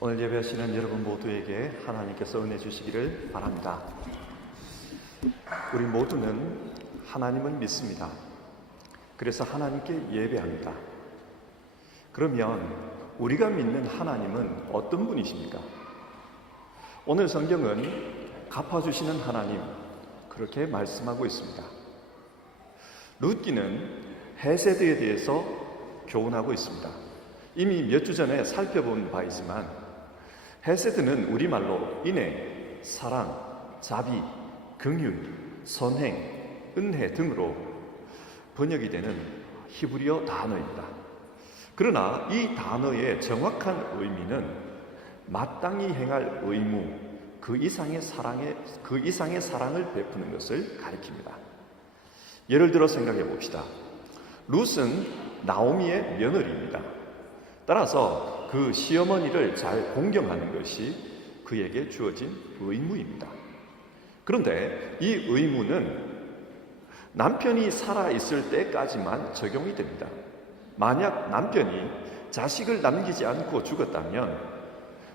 오늘 예배하시는 여러분 모두에게 하나님께서 은혜 주시기를 바랍니다. 우리 모두는 하나님을 믿습니다. 그래서 하나님께 예배합니다. 그러면 우리가 믿는 하나님은 어떤 분이십니까? 오늘 성경은 갚아주시는 하나님, 그렇게 말씀하고 있습니다. 룻기는 헤세드에 대해서 교훈하고 있습니다. 이미 몇 주 전에 살펴본 바이지만 헤세드는 우리말로 인애, 사랑, 자비, 긍휼, 선행, 은혜 등으로 번역이 되는 히브리어 단어입니다. 그러나 이 단어의 정확한 의미는 마땅히 행할 의무, 그 이상의 사랑을 베푸는 것을 가리킵니다. 예를 들어 생각해 봅시다. 룻은 나오미의 며느리입니다. 따라서 그 시어머니를 잘 공경하는 것이 그에게 주어진 의무입니다. 그런데 이 의무는 남편이 살아있을 때까지만 적용이 됩니다. 만약 남편이 자식을 남기지 않고 죽었다면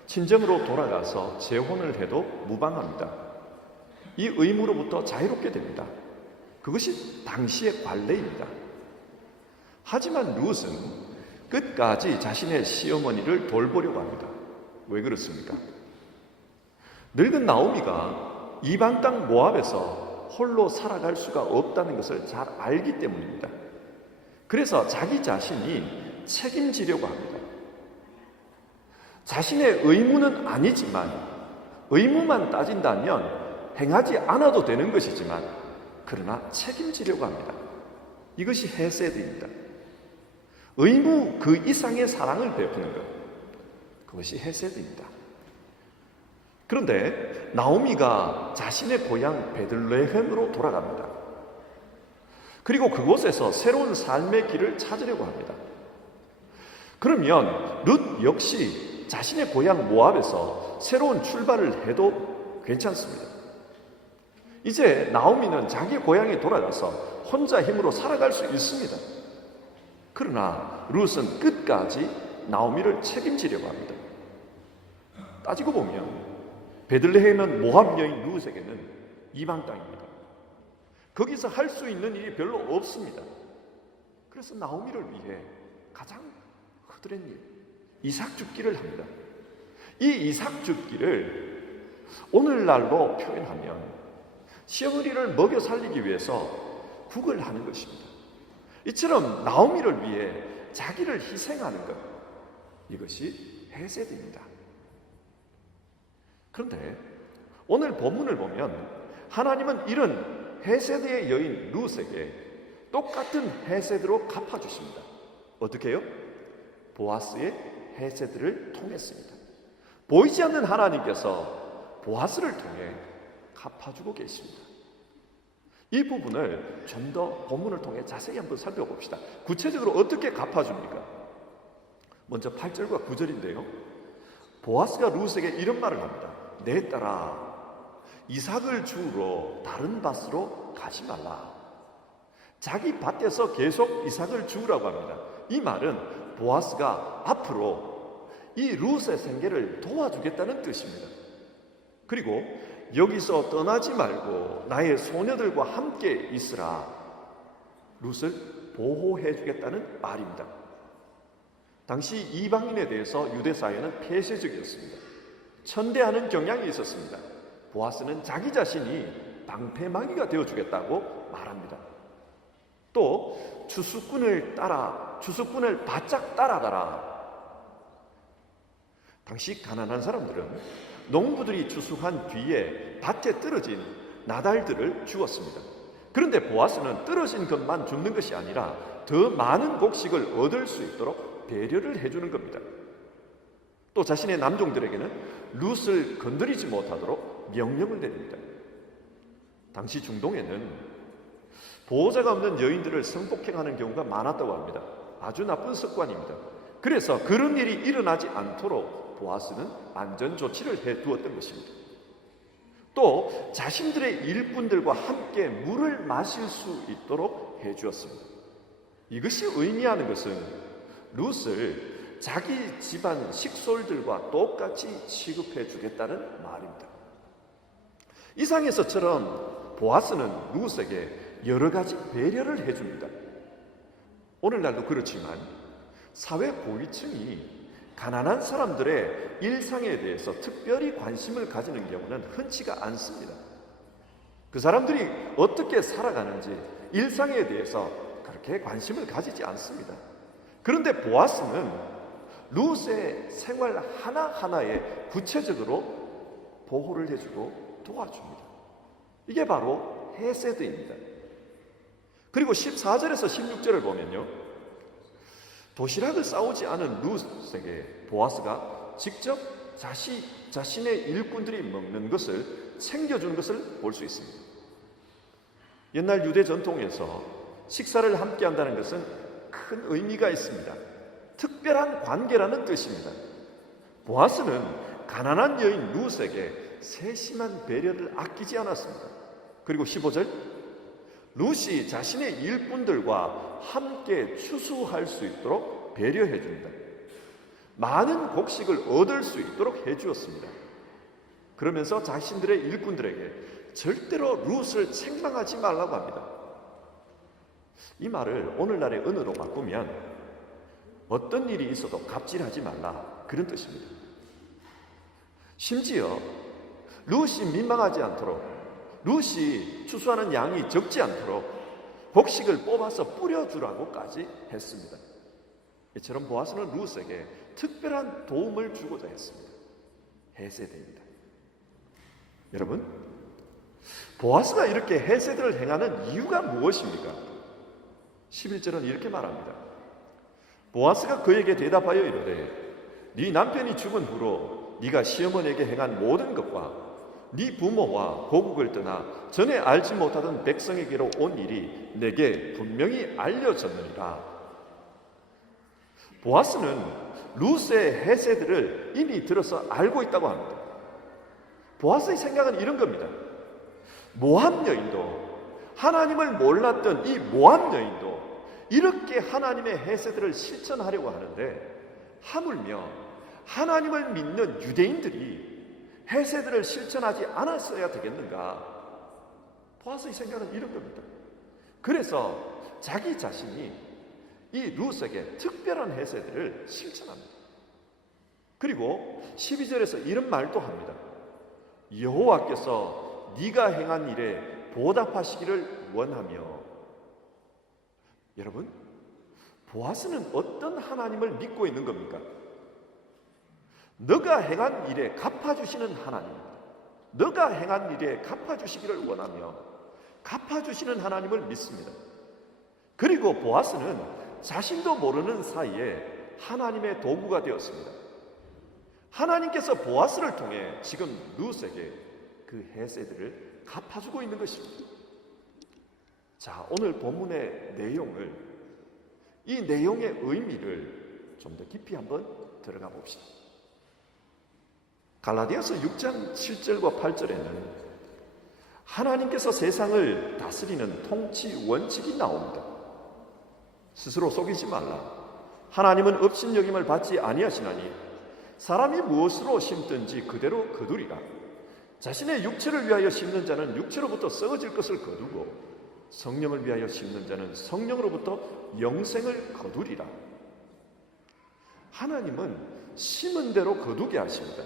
친정으로 돌아가서 재혼을 해도 무방합니다. 이 의무로부터 자유롭게 됩니다. 그것이 당시의 관례입니다. 하지만 룻은 끝까지 자신의 시어머니를 돌보려고 합니다. 왜 그렇습니까? 늙은 나오미가 이방 땅 모압에서 홀로 살아갈 수가 없다는 것을 잘 알기 때문입니다. 그래서 자기 자신이 책임지려고 합니다. 자신의 의무는 아니지만 의무만 따진다면 행하지 않아도 되는 것이지만 그러나 책임지려고 합니다. 이것이 헤세드입니다. 의무 그 이상의 사랑을 베푸는 것, 그것이 헤세드입니다. 그런데 나오미가 자신의 고향 베들레헴으로 돌아갑니다. 그리고 그곳에서 새로운 삶의 길을 찾으려고 합니다. 그러면 룻 역시 자신의 고향 모압에서 새로운 출발을 해도 괜찮습니다. 이제 나오미는 자기 고향에 돌아가서 혼자 힘으로 살아갈 수 있습니다. 그러나 룻은 끝까지 나오미를 책임지려고 합니다. 따지고 보면 베들레헴은 모압 여인 룻에게는 이방 땅입니다. 거기서 할 수 있는 일이 별로 없습니다. 그래서 나오미를 위해 가장 허드렛 일, 이삭 죽기를 합니다. 이 이삭 죽기를 오늘날로 표현하면 시어머니를 먹여 살리기 위해서 국을 하는 것입니다. 이처럼 나오미를 위해 자기를 희생하는 것, 이것이 헤세드입니다. 그런데 오늘 본문을 보면 하나님은 이런 헤세드의 여인 룻에게 똑같은 헤세드로 갚아주십니다. 어떻게 해요? 보아스의 헤세드를 통했습니다. 보이지 않는 하나님께서 보아스를 통해 갚아주고 계십니다. 이 부분을 좀 더 본문을 통해 자세히 한번 살펴봅시다. 구체적으로 어떻게 갚아줍니까? 먼저 8절과 9절인데요. 보아스가 룻에게 이런 말을 합니다. 내 딸아, 이삭을 주우러 다른 밭으로 가지 말라. 자기 밭에서 계속 이삭을 주우라고 합니다. 이 말은 보아스가 앞으로 이 룻의 생계를 도와주겠다는 뜻입니다. 그리고 여기서 떠나지 말고 나의 소녀들과 함께 있으라. 룻을 보호해 주겠다는 말입니다. 당시 이방인에 대해서 유대 사회는 폐쇄적이었습니다. 천대하는 경향이 있었습니다. 보아스는 자기 자신이 방패막이가 되어주겠다고 말합니다. 또 주수꾼을 바짝 따라가라. 당시 가난한 사람들은 농부들이 추수한 뒤에 밭에 떨어진 나달들을 주었습니다. 그런데 보아스는 떨어진 것만 줍는 것이 아니라 더 많은 곡식을 얻을 수 있도록 배려를 해주는 겁니다. 또 자신의 남종들에게는 룻을 건드리지 못하도록 명령을 내립니다. 당시 중동에는 보호자가 없는 여인들을 성폭행하는 경우가 많았다고 합니다. 아주 나쁜 습관입니다. 그래서 그런 일이 일어나지 않도록 보아스는 안전 조치를 해두었던 것입니다. 또 자신들의 일꾼들과 함께 물을 마실 수 있도록 해주었습니다. 이것이 의미하는 것은 룻을 자기 집안 식솔들과 똑같이 취급해 주겠다는 말입니다. 이상에서처럼 보아스는 루스에게 여러 가지 배려를 해줍니다. 오늘날도 그렇지만 사회 고위층이 가난한 사람들의 일상에 대해서 특별히 관심을 가지는 경우는 흔치가 않습니다. 그 사람들이 어떻게 살아가는지 일상에 대해서 그렇게 관심을 가지지 않습니다. 그런데 보아스는 루스의 생활 하나하나에 구체적으로 보호를 해주고 도와줍니다. 이게 바로 헤세드입니다. 그리고 14절에서 16절을 보면요, 도시락을 싸오지 않은 루스에게 보아스가 직접 자신의 일꾼들이 먹는 것을 챙겨주는 것을 볼 수 있습니다. 옛날 유대 전통에서 식사를 함께 한다는 것은 큰 의미가 있습니다. 특별한 관계라는 뜻입니다. 보아스는 가난한 여인 루스에게 세심한 배려를 아끼지 않았습니다. 그리고 15절, 루시 자신의 일꾼들과 함께 추수할 수 있도록 배려해 줍니다. 많은 곡식을 얻을 수 있도록 해 주었습니다. 그러면서 자신들의 일꾼들에게 절대로 룻을 책망하지 말라고 합니다. 이 말을 오늘날의 언어로 바꾸면 어떤 일이 있어도 갑질하지 말라, 그런 뜻입니다. 심지어 룻이 민망하지 않도록, 룻이 추수하는 양이 적지 않도록 곡식을 뽑아서 뿌려주라고까지 했습니다. 이처럼 보아스는 룻에게 특별한 도움을 주고자 했습니다. 헤세드입니다. 여러분, 보아스가 이렇게 헤세드를 행하는 이유가 무엇입니까? 11절은 이렇게 말합니다. 보아스가 그에게 대답하여 이르되 네 남편이 죽은 후로 네가 시어머니에게 행한 모든 것과 네 부모와 고국을 떠나 전에 알지 못하던 백성에게로 온 일이 내게 분명히 알려졌느니라. 보아스는 룻의 헤세드를 이미 들어서 알고 있다고 합니다. 보아스의 생각은 이런 겁니다. 모압 여인도, 하나님을 몰랐던 이 모압 여인도 이렇게 하나님의 헤세드를 실천하려고 하는데, 하물며 하나님을 믿는 유대인들이 헤세드를 실천하지 않았어야 되겠는가? 보아스의 생각은 이런 겁니다. 그래서 자기 자신이 이 룻에게 특별한 헤세드를 실천합니다. 그리고 12절에서 이런 말도 합니다. 여호와께서 네가 행한 일에 보답하시기를 원하며. 여러분, 보아스는 어떤 하나님을 믿고 있는 겁니까? 너가 행한 일에 갚아주시는 하나님입니다. 너가 행한 일에 갚아주시기를 원하며 갚아주시는 하나님을 믿습니다. 그리고 보아스는 자신도 모르는 사이에 하나님의 도구가 되었습니다. 하나님께서 보아스를 통해 지금 룻에게 그 헤세드를 갚아주고 있는 것입니다. 자, 오늘 본문의 내용을, 이 내용의 의미를 좀 더 깊이 한번 들어가 봅시다. 갈라디아서 6장 7절과 8절에는 하나님께서 세상을 다스리는 통치 원칙이 나옵니다. 스스로 속이지 말라. 하나님은 업신여김을 받지 아니하시나니 사람이 무엇으로 심든지 그대로 거두리라. 자신의 육체를 위하여 심는 자는 육체로부터 썩어질 것을 거두고 성령을 위하여 심는 자는 성령으로부터 영생을 거두리라. 하나님은 심은 대로 거두게 하십니다.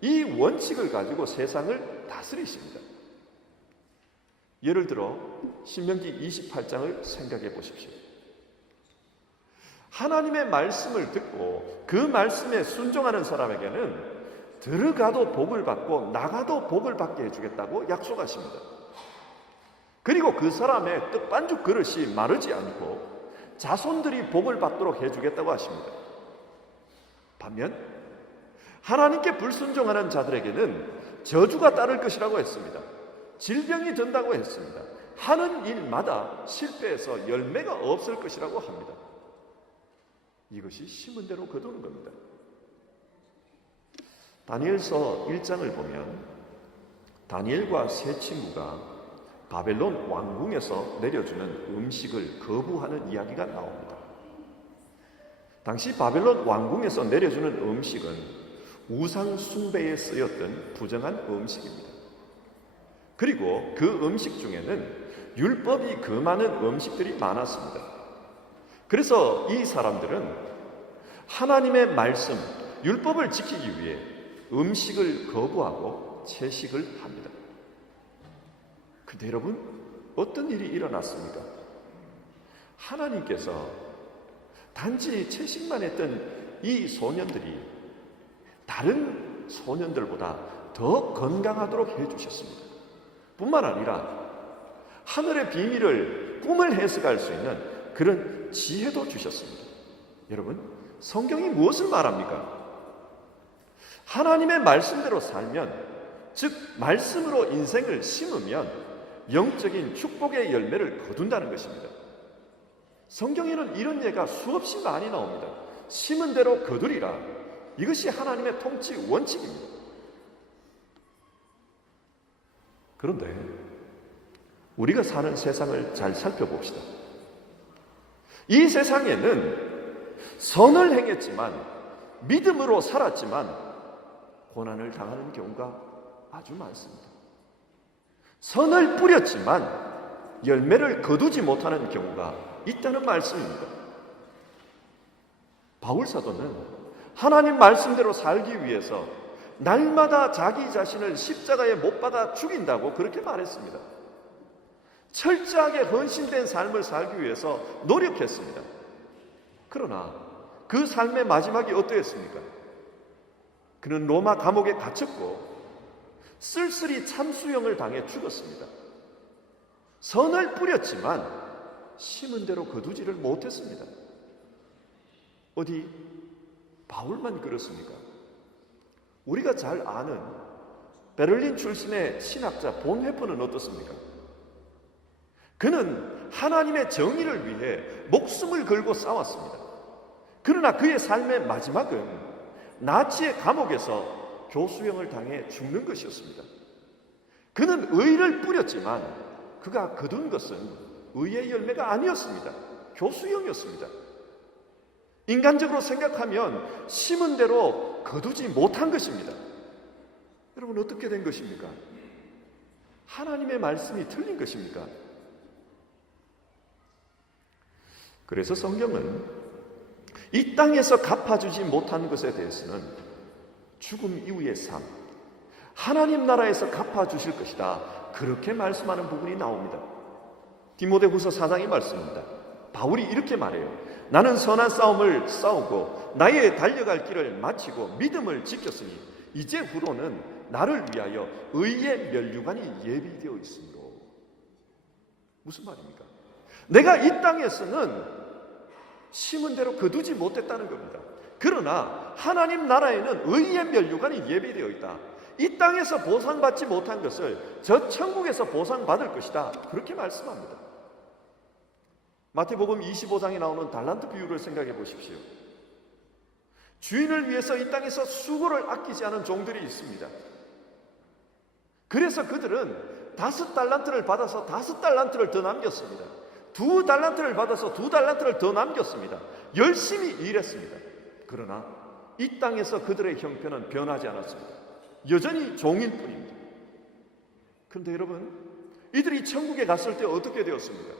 이 원칙을 가지고 세상을 다스리십니다. 예를 들어 신명기 28장을 생각해 보십시오. 하나님의 말씀을 듣고 그 말씀에 순종하는 사람에게는 들어가도 복을 받고 나가도 복을 받게 해주겠다고 약속하십니다. 그리고 그 사람의 떡반죽 그릇이 마르지 않고 자손들이 복을 받도록 해주겠다고 하십니다. 반면 하나님께 불순종하는 자들에게는 저주가 따를 것이라고 했습니다. 질병이 든다고 했습니다. 하는 일마다 실패해서 열매가 없을 것이라고 합니다. 이것이 심은 대로 거두는 겁니다. 다니엘서 1장을 보면 다니엘과 세 친구가 바벨론 왕궁에서 내려주는 음식을 거부하는 이야기가 나옵니다. 당시 바벨론 왕궁에서 내려주는 음식은 우상 숭배에 쓰였던 부정한 음식입니다. 그리고 그 음식 중에는 율법이 금하는 음식들이 많았습니다. 그래서 이 사람들은 하나님의 말씀, 율법을 지키기 위해 음식을 거부하고 채식을 합니다. 근데 여러분, 어떤 일이 일어났습니까? 하나님께서 단지 채식만 했던 이 소년들이 다른 소년들보다 더 건강하도록 해주셨습니다. 뿐만 아니라 하늘의 비밀을, 꿈을 해석할 수 있는 그런 지혜도 주셨습니다. 여러분, 성경이 무엇을 말합니까? 하나님의 말씀대로 살면, 즉 말씀으로 인생을 심으면 영적인 축복의 열매를 거둔다는 것입니다. 성경에는 이런 예가 수없이 많이 나옵니다. 심은 대로 거두리라. 이것이 하나님의 통치 원칙입니다. 그런데 우리가 사는 세상을 잘 살펴봅시다. 이 세상에는 선을 행했지만, 믿음으로 살았지만 고난을 당하는 경우가 아주 많습니다. 선을 뿌렸지만 열매를 거두지 못하는 경우가 있다는 말씀입니다. 바울 사도는 하나님 말씀대로 살기 위해서 날마다 자기 자신을 십자가에 못 박아 죽인다고 그렇게 말했습니다. 철저하게 헌신된 삶을 살기 위해서 노력했습니다. 그러나 그 삶의 마지막이 어떠했습니까? 그는 로마 감옥에 갇혔고 쓸쓸히 참수형을 당해 죽었습니다. 선을 뿌렸지만 심은 대로 거두지를 못했습니다. 어디 바울만 그렇습니까? 우리가 잘 아는 베를린 출신의 신학자 본회퍼는 어떻습니까? 그는 하나님의 정의를 위해 목숨을 걸고 싸웠습니다. 그러나 그의 삶의 마지막은 나치의 감옥에서 교수형을 당해 죽는 것이었습니다. 그는 의를 뿌렸지만 그가 거둔 것은 의의 열매가 아니었습니다. 교수형이었습니다. 인간적으로 생각하면 심은 대로 거두지 못한 것입니다. 여러분, 어떻게 된 것입니까? 하나님의 말씀이 틀린 것입니까? 그래서 성경은 이 땅에서 갚아주지 못한 것에 대해서는 죽음 이후의 삶, 하나님 나라에서 갚아주실 것이다, 그렇게 말씀하는 부분이 나옵니다. 디모데후서 4장의 말씀입니다. 바울이 이렇게 말해요. 나는 선한 싸움을 싸우고 나의 달려갈 길을 마치고 믿음을 지켰으니 이제 후로는 나를 위하여 의의 면류관이 예비되어 있으므로. 무슨 말입니까? 내가 이 땅에서는 심은 대로 거두지 못했다는 겁니다. 그러나 하나님 나라에는 의의 면류관이 예비되어 있다. 이 땅에서 보상받지 못한 것을 저 천국에서 보상받을 것이다, 그렇게 말씀합니다. 마태복음 25장에 나오는 달란트 비유를 생각해 보십시오. 주인을 위해서 이 땅에서 수고를 아끼지 않은 종들이 있습니다. 그래서 그들은 5달란트를 받아서 5달란트를 더 남겼습니다. 2달란트를 받아서 2달란트를 더 남겼습니다. 열심히 일했습니다. 그러나 이 땅에서 그들의 형편은 변하지 않았습니다. 여전히 종일 뿐입니다. 그런데 여러분, 이들이 천국에 갔을 때 어떻게 되었습니까?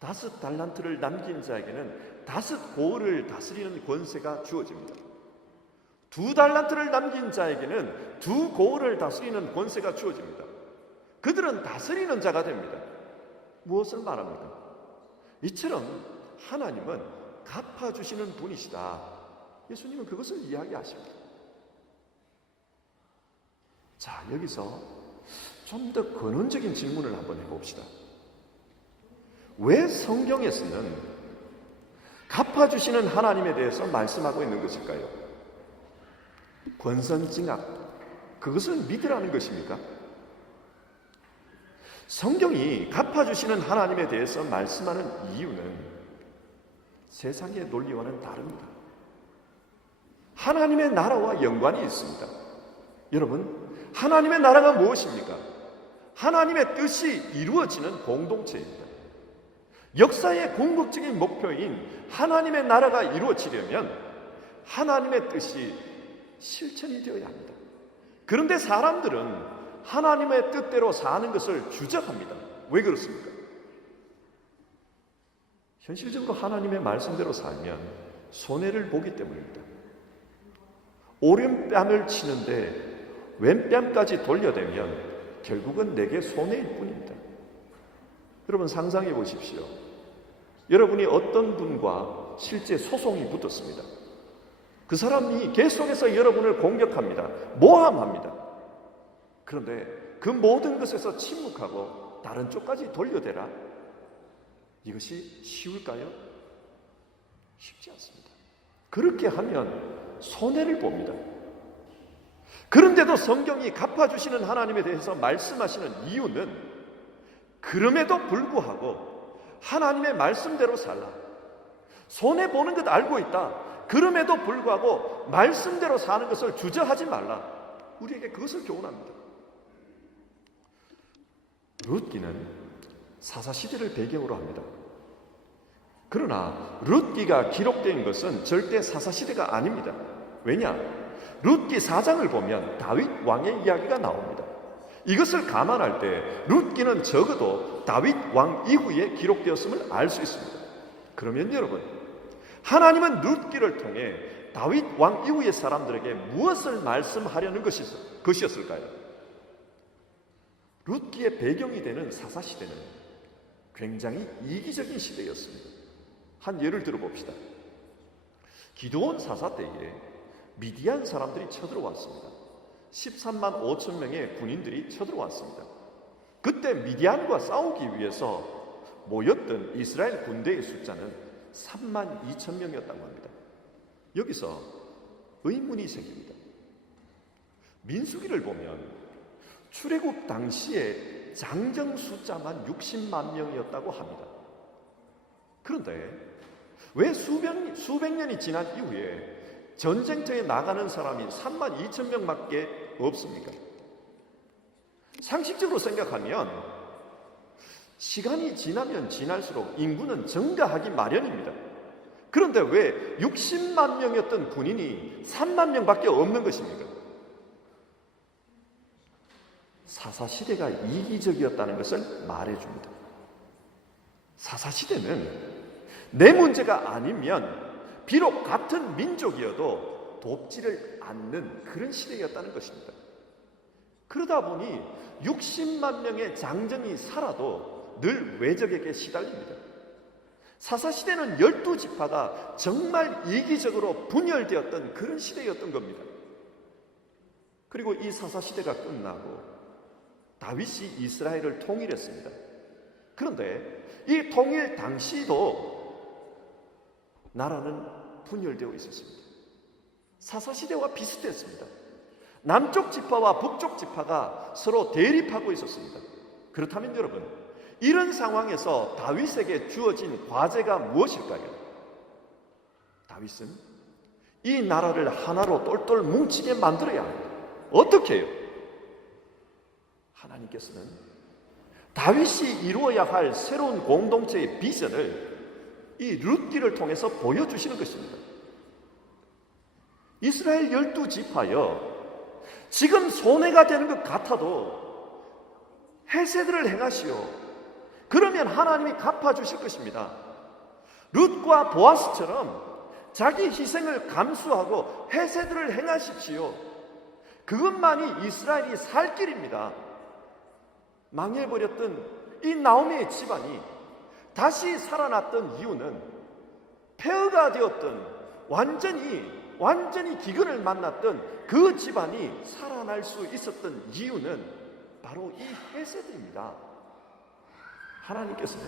5달란트를 남긴 자에게는 5고을을 다스리는 권세가 주어집니다. 2달란트를 남긴 자에게는 2고을을 다스리는 권세가 주어집니다. 그들은 다스리는 자가 됩니다. 무엇을 말합니까? 이처럼 하나님은 갚아주시는 분이시다. 예수님은 그것을 이야기하십니다. 자, 여기서 좀 더 근원적인 질문을 한번 해봅시다. 왜 성경에서는 갚아주시는 하나님에 대해서 말씀하고 있는 것일까요? 권선징악, 그것을 믿으라는 것입니까? 성경이 갚아주시는 하나님에 대해서 말씀하는 이유는 세상의 논리와는 다릅니다. 하나님의 나라와 연관이 있습니다. 여러분, 하나님의 나라가 무엇입니까? 하나님의 뜻이 이루어지는 공동체입니다. 역사의 궁극적인 목표인 하나님의 나라가 이루어지려면 하나님의 뜻이 실천이 되어야 합니다. 그런데 사람들은 하나님의 뜻대로 사는 것을 주장합니다. 왜 그렇습니까? 현실적으로 하나님의 말씀대로 살면 손해를 보기 때문입니다. 오른뺨을 치는데 왼뺨까지 돌려대면 결국은 내게 손해일 뿐입니다. 여러분 상상해 보십시오. 여러분이 어떤 분과 실제 소송이 붙었습니다. 그 사람이 계속해서 여러분을 공격합니다. 모함합니다. 그런데 그 모든 것에서 침묵하고 다른 쪽까지 돌려대라. 이것이 쉬울까요? 쉽지 않습니다. 그렇게 하면 손해를 봅니다. 그런데도 성경이 갚아주시는 하나님에 대해서 말씀하시는 이유는 그럼에도 불구하고 하나님의 말씀대로 살라. 손해보는 것 알고 있다. 그럼에도 불구하고 말씀대로 사는 것을 주저하지 말라. 우리에게 그것을 교훈합니다. 룻기는 사사시대를 배경으로 합니다. 그러나 룻기가 기록된 것은 절대 사사시대가 아닙니다. 왜냐? 룻기 4장을 보면 다윗 왕의 이야기가 나옵니다. 이것을 감안할 때 룻기는 적어도 다윗 왕 이후에 기록되었음을 알 수 있습니다. 그러면 여러분, 하나님은 룻기를 통해 다윗 왕 이후의 사람들에게 무엇을 말씀하려는 것이었을까요? 룻기의 배경이 되는 사사시대는 굉장히 이기적인 시대였습니다. 한 예를 들어봅시다. 기드온 사사 때에 미디안 사람들이 쳐들어왔습니다. 13만 5천 명의 군인들이 쳐들어왔습니다. 그때 미디안과 싸우기 위해서 모였던 이스라엘 군대의 숫자는 3만 2천 명이었다고 합니다. 여기서 의문이 생깁니다. 민수기를 보면 출애굽 당시에 장정 숫자만 60만 명이었다고 합니다. 그런데 왜 수백 년이 지난 이후에 전쟁터에 나가는 사람이 3만 2천 명밖에 없습니까? 상식적으로 생각하면 시간이 지나면 지날수록 인구는 증가하기 마련입니다. 그런데 왜 60만 명이었던 군인이 3만 명밖에 없는 것입니까? 사사시대가 이기적이었다는 것을 말해줍니다. 사사시대는 내 문제가 아니면 비록 같은 민족이어도 돕지를 않는 그런 시대였다는 것입니다. 그러다 보니 60만 명의 장정이 살아도 늘 외적에게 시달립니다. 사사시대는 12지파가 정말 이기적으로 분열되었던 그런 시대였던 겁니다. 그리고 이 사사시대가 끝나고 다윗이 이스라엘을 통일했습니다. 그런데 이 통일 당시도 나라는 분열되어 있었습니다. 사사시대와 비슷했습니다. 남쪽 지파와 북쪽 지파가 서로 대립하고 있었습니다. 그렇다면 여러분, 이런 상황에서 다윗에게 주어진 과제가 무엇일까요? 다윗은 이 나라를 하나로 똘똘 뭉치게 만들어야 합니다. 어떻게 해요? 하나님께서는 다윗이 이루어야 할 새로운 공동체의 비전을 이 룻기를 통해서 보여주시는 것입니다. 이스라엘 12지파여, 지금 손해가 되는 것 같아도 헤세드를 행하시오. 그러면 하나님이 갚아주실 것입니다. 룻과 보아스처럼 자기 희생을 감수하고 헤세드를 행하십시오. 그것만이 이스라엘이 살 길입니다. 망해버렸던 이 나오미의 집안이 다시 살아났던 이유는, 폐허가 되었던 완전히 기근을 만났던 그 집안이 살아날 수 있었던 이유는 바로 이 헤세드입니다. 하나님께서는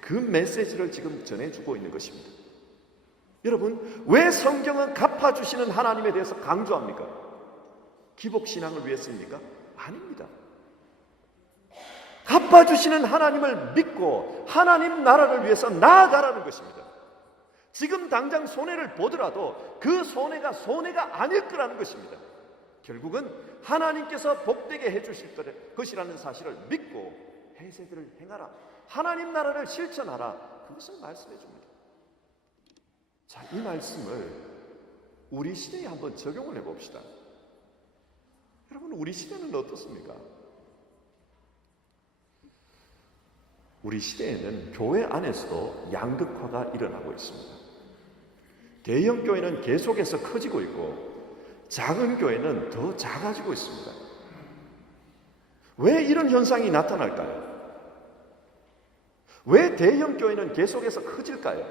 그 메시지를 지금 전해주고 있는 것입니다. 여러분, 왜 성경은 갚아주시는 하나님에 대해서 강조합니까? 기복신앙을 위해서입니까? 아닙니다. 갚아주시는 하나님을 믿고 하나님 나라를 위해서 나아가라는 것입니다. 지금 당장 손해를 보더라도 그 손해가 아닐 거라는 것입니다. 결국은 하나님께서 복되게 해주실 것이라는 사실을 믿고 헤세드를 행하라. 하나님 나라를 실천하라. 그것을 말씀해 줍니다. 자, 이 말씀을 우리 시대에 한번 적용을 해봅시다. 여러분, 우리 시대는 어떻습니까? 우리 시대에는 교회 안에서도 양극화가 일어나고 있습니다. 대형 교회는 계속해서 커지고 있고 작은 교회는 더 작아지고 있습니다. 왜 이런 현상이 나타날까요? 왜 대형 교회는 계속해서 커질까요?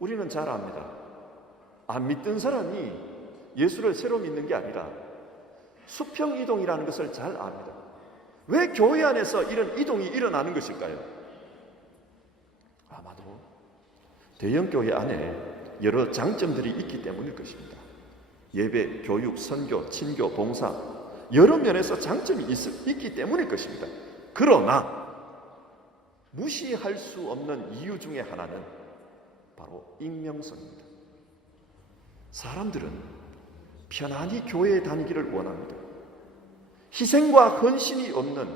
우리는 잘 압니다. 안 믿던 사람이 예수를 새로 믿는 게 아니라 수평이동이라는 것을 잘 압니다. 왜 교회 안에서 이런 이동이 일어나는 것일까요? 아마도 대형 교회 안에 여러 장점들이 있기 때문일 것입니다. 예배, 교육, 선교, 친교, 봉사 여러 면에서 장점이 있기 때문일 것입니다. 그러나 무시할 수 없는 이유 중에 하나는 바로 익명성입니다. 사람들은 편안히 교회에 다니기를 원합니다. 희생과 헌신이 없는,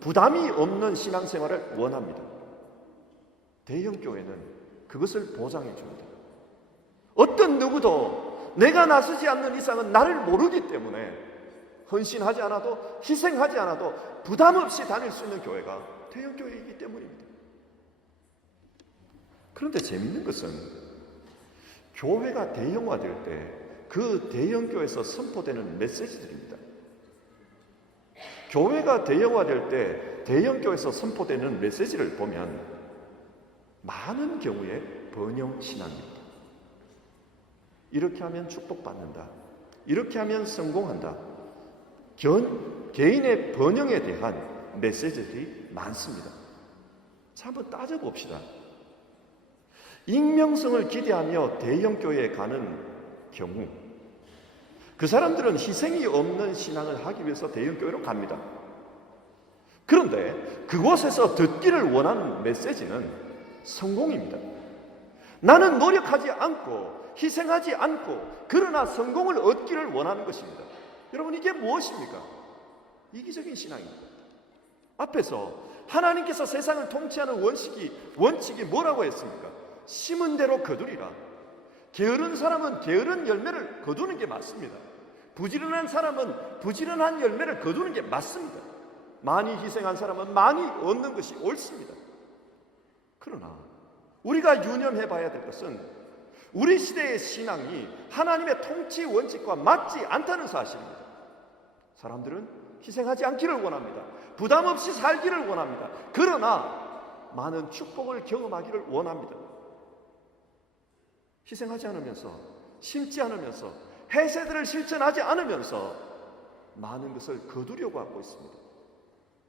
부담이 없는 신앙생활을 원합니다. 대형 교회는 그것을 보장해 줍니다. 어떤 누구도 내가 나서지 않는 이상은 나를 모르기 때문에 헌신하지 않아도, 희생하지 않아도 부담 없이 다닐 수 있는 교회가 대형 교회이기 때문입니다. 그런데 재밌는 것은 교회가 대형화될 때 그 대형 교회에서 선포되는 메시지들입니다. 교회가 대형화될 때 대형 교회에서 선포되는 메시지를 보면 많은 경우에 번영 신앙입니다. 이렇게 하면 축복받는다. 이렇게 하면 성공한다. 개인의 번영에 대한 메시지들이 많습니다. 자, 한번 따져봅시다. 익명성을 기대하며 대형 교회에 가는 경우 그 사람들은 희생이 없는 신앙을 하기 위해서 대형 교회로 갑니다. 그런데 그곳에서 듣기를 원하는 메시지는 성공입니다. 나는 노력하지 않고 희생하지 않고 그러나 성공을 얻기를 원하는 것입니다. 여러분, 이게 무엇입니까? 이기적인 신앙입니다. 앞에서 하나님께서 세상을 통치하는 원칙이 뭐라고 했습니까? 심은 대로 거두리라. 게으른 사람은 게으른 열매를 거두는 게 맞습니다. 부지런한 사람은 부지런한 열매를 거두는 게 맞습니다. 많이 희생한 사람은 많이 얻는 것이 옳습니다. 그러나 우리가 유념해 봐야 될 것은 우리 시대의 신앙이 하나님의 통치 원칙과 맞지 않다는 사실입니다. 사람들은 희생하지 않기를 원합니다. 부담 없이 살기를 원합니다. 그러나 많은 축복을 경험하기를 원합니다. 희생하지 않으면서, 심지 않으면서, 해세들을 실천하지 않으면서 많은 것을 거두려고 하고 있습니다.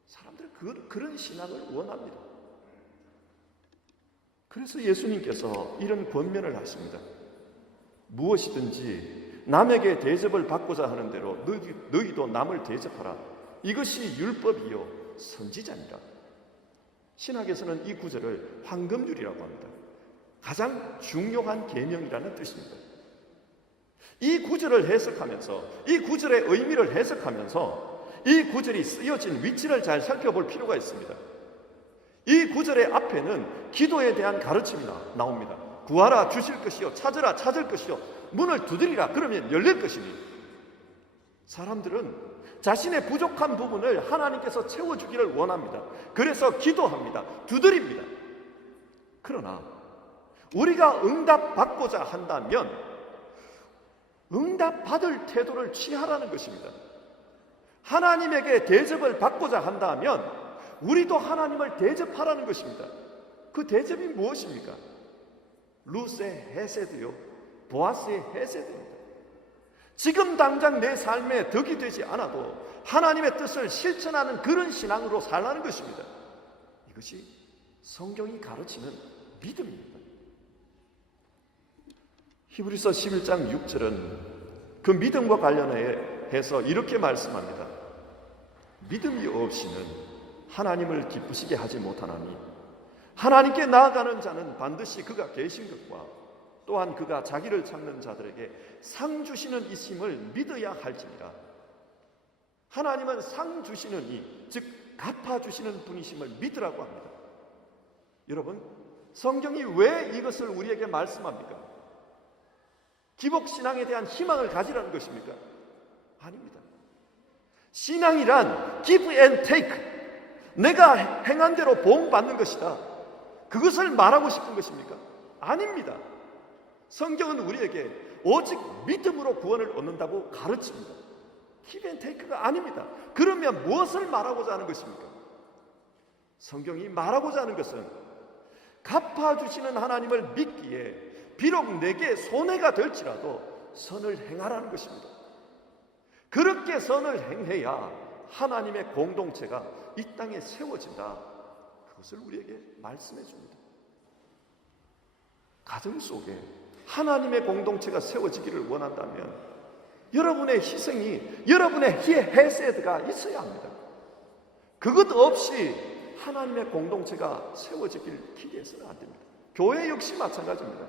사람들은 그런 신앙을 원합니다. 그래서 예수님께서 이런 권면을 하십니다. 무엇이든지 남에게 대접을 받고자 하는 대로 너희도 남을 대접하라. 이것이 율법이요 선지자니라. 신학에서는 이 구절을 황금률이라고 합니다. 가장 중요한 계명이라는 뜻입니다. 이 구절을 해석하면서, 이 구절의 의미를 해석하면서 이 구절이 쓰여진 위치를 잘 살펴볼 필요가 있습니다. 이 구절의 앞에는 기도에 대한 가르침이 나옵니다. 구하라 주실 것이요, 찾으라 찾을 것이요, 문을 두드리라 그러면 열릴 것이니. 사람들은 자신의 부족한 부분을 하나님께서 채워주기를 원합니다. 그래서 기도합니다. 두드립니다. 그러나 우리가 응답받고자 한다면 응답받을 태도를 취하라는 것입니다. 하나님에게 대접을 받고자 한다면 우리도 하나님을 대접하라는 것입니다. 그 대접이 무엇입니까? 룻의 헤세드요, 보아스의 헤세드입니다. 지금 당장 내 삶에 덕이 되지 않아도 하나님의 뜻을 실천하는 그런 신앙으로 살라는 것입니다. 이것이 성경이 가르치는 믿음입니다. 히브리서 11장 6절은 그 믿음과 관련해서 이렇게 말씀합니다. 믿음이 없이는 하나님을 기쁘시게 하지 못하나니 하나님께 나아가는 자는 반드시 그가 계신 것과 또한 그가 자기를 찾는 자들에게 상 주시는 이심을 믿어야 할지니라. 하나님은 상 주시는 이, 즉 갚아주시는 분이심을 믿으라고 합니다. 여러분, 성경이 왜 이것을 우리에게 말씀합니까? 기복신앙에 대한 희망을 가지라는 것입니까? 아닙니다. 신앙이란 give and take, 내가 행한 대로 보응받는 것이다, 그것을 말하고 싶은 것입니까? 아닙니다. 성경은 우리에게 오직 믿음으로 구원을 얻는다고 가르칩니다. give and take가 아닙니다. 그러면 무엇을 말하고자 하는 것입니까? 성경이 말하고자 하는 것은 갚아주시는 하나님을 믿기에 비록 내게 손해가 될지라도 선을 행하라는 것입니다. 그렇게 선을 행해야 하나님의 공동체가 이 땅에 세워진다, 그것을 우리에게 말씀해 줍니다. 가정 속에 하나님의 공동체가 세워지기를 원한다면 여러분의 희생이, 여러분의 헤세드가 있어야 합니다. 그것 없이 하나님의 공동체가 세워지길 기대해서는 안 됩니다. 교회 역시 마찬가지입니다.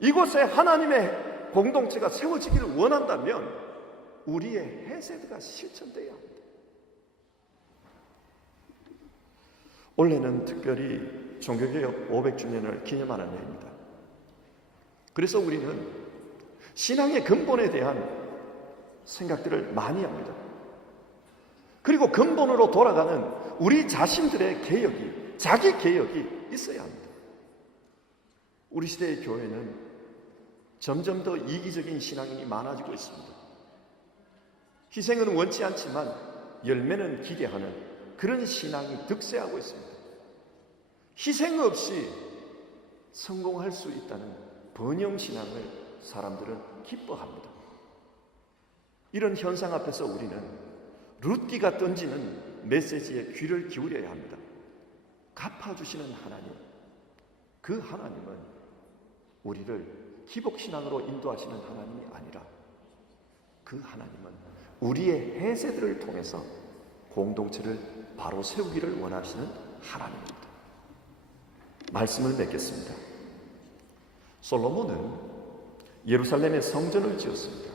이곳에 하나님의 공동체가 세워지기를 원한다면 우리의 헤세드가 실천되어야 합니다. 올해는 특별히 종교개혁 500주년을 기념하는 해입니다. 그래서 우리는 신앙의 근본에 대한 생각들을 많이 합니다. 그리고 근본으로 돌아가는 우리 자신들의 개혁이, 자기 개혁이 있어야 합니다. 우리 시대의 교회는 점점 더 이기적인 신앙이 많아지고 있습니다. 희생은 원치 않지만 열매는 기대하는 그런 신앙이 득세하고 있습니다. 희생 없이 성공할 수 있다는 번영신앙을 사람들은 기뻐합니다. 이런 현상 앞에서 우리는 룻기가 던지는 메시지에 귀를 기울여야 합니다. 갚아주시는 하나님, 그 하나님은 우리를 기복신앙으로 인도하시는 하나님이 아니라 그 하나님은 우리의 해세들을 통해서 공동체를 바로 세우기를 원하시는 하나님입니다. 말씀을 맺겠습니다. 솔로몬은 예루살렘에 성전을 지었습니다.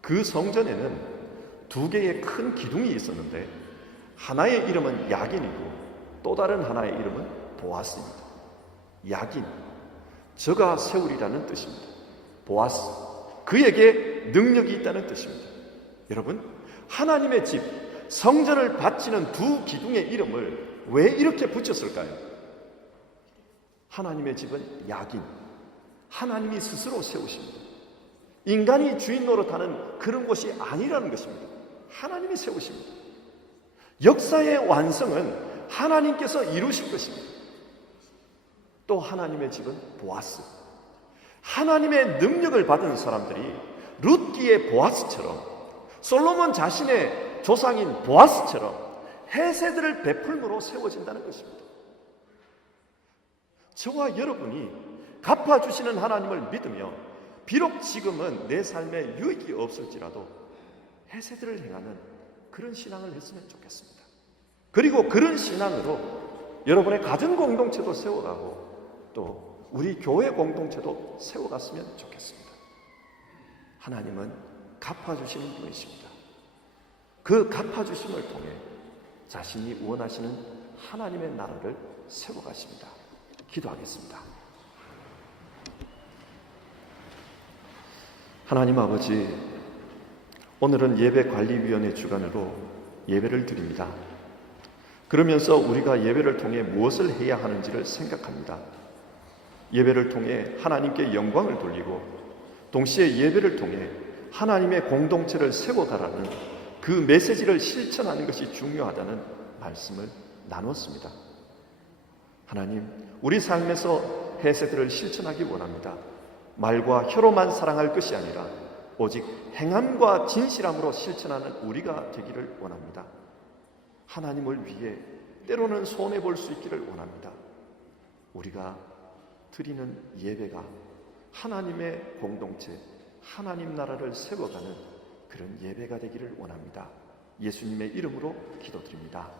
그 성전에는 두 개의 큰 기둥이 있었는데 하나의 이름은 야긴이고 또 다른 하나의 이름은 보아스입니다. 야긴, 저가 세우리라는 뜻입니다. 보아스, 그에게 능력이 있다는 뜻입니다. 여러분, 하나님의 집, 성전을 바치는 두 기둥의 이름을 왜 이렇게 붙였을까요? 하나님의 집은 야긴, 하나님이 스스로 세우십니다. 인간이 주인 노릇하는 그런 곳이 아니라는 것입니다. 하나님이 세우십니다. 역사의 완성은 하나님께서 이루실 것입니다. 또 하나님의 집은 보아스, 하나님의 능력을 받은 사람들이 룻기의 보아스처럼, 솔로몬 자신의 조상인 보아스처럼 해세들을 베풀므로 세워진다는 것입니다. 저와 여러분이 갚아주시는 하나님을 믿으며 비록 지금은 내 삶에 유익이 없을지라도 해세들을 행하는 그런 신앙을 했으면 좋겠습니다. 그리고 그런 신앙으로 여러분의 가정 공동체도 세워가고 또 우리 교회 공동체도 세워갔으면 좋겠습니다. 하나님은 갚아주시는 분이십니다. 그 갚아주심을 통해 자신이 원하시는 하나님의 나라를 세워가십니다. 기도하겠습니다. 하나님 아버지, 오늘은 예배관리위원회 주관으로 예배를 드립니다. 그러면서 우리가 예배를 통해 무엇을 해야 하는지를 생각합니다. 예배를 통해 하나님께 영광을 돌리고 동시에 예배를 통해 하나님의 공동체를 세워가라는 그 메시지를 실천하는 것이 중요하다는 말씀을 나눴습니다. 하나님, 우리 삶에서 해세들을 실천하기 원합니다. 말과 혀로만 사랑할 것이 아니라 오직 행함과 진실함으로 실천하는 우리가 되기를 원합니다. 하나님을 위해 때로는 손해볼 수 있기를 원합니다. 우리가 드리는 예배가 하나님의 공동체, 하나님 나라를 세워가는 그런 예배가 되기를 원합니다. 예수님의 이름으로 기도드립니다.